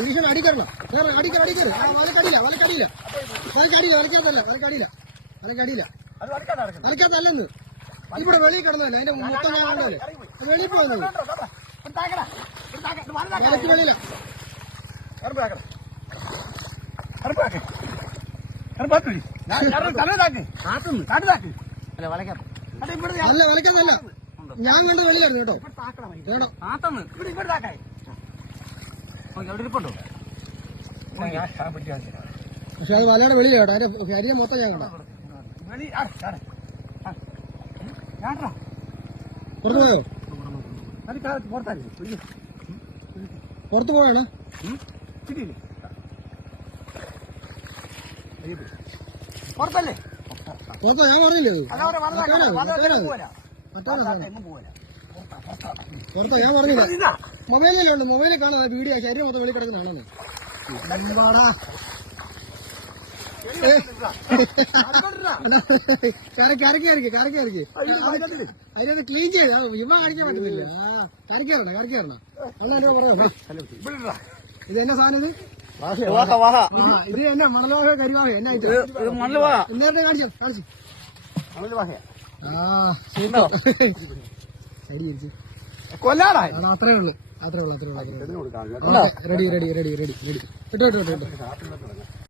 ഈശ്വരൻ അടിക്കണം അടിക്കരുത് വലക്കത്തല്ലെന്ന് ഇവിടെ വെളിയിൽ കിടന്നല്ലേ അതിന്റെ മൊത്തം ഞാൻ കണ്ടല്ലേ വെളിയിൽ പോകുന്നത് വലക്ക് വെളിയില അല്ല വലക്കത്തല്ല ഞാൻ കണ്ടത് വെളിയിലായിരുന്നു കേട്ടോ പക്ഷെ അത് വലയുടെ വെളിയിലാട്ടോ അതിന്റെ ശരീരം മൊത്തം ഞാൻ കണ്ടോ പുറത്തു പോയോ പുറത്തു പോയാണോ പുറത്തല്ലേ പുറത്തോ ഞാൻ പറഞ്ഞില്ലേ പുറത്തോ ഞാൻ പറഞ്ഞില്ല മൊബൈലിലല്ലേ ഉണ്ട് മൊബൈലിൽ കാണാം വീഡിയോ ശരീരം മൊത്തം വെളി കിടക്കുന്നതാണെന്ന് കരക്കി അതിനകത്ത് ക്ലീൻ ചെയ്ത് ഇവ കാണിക്കാൻ പറ്റുന്നില്ല കരക്കാറണം അങ്ങനെ പറയാം ഇത് എന്നാ സാധനം ഇത് എന്നാ മണൽവാഹ കരിവാഹ എന്നാ നേരത്തെ കാണിച്ചു കൊല്ലാടാ അത്രേ ഉള്ളൂ റെഡി ഇട്ടോ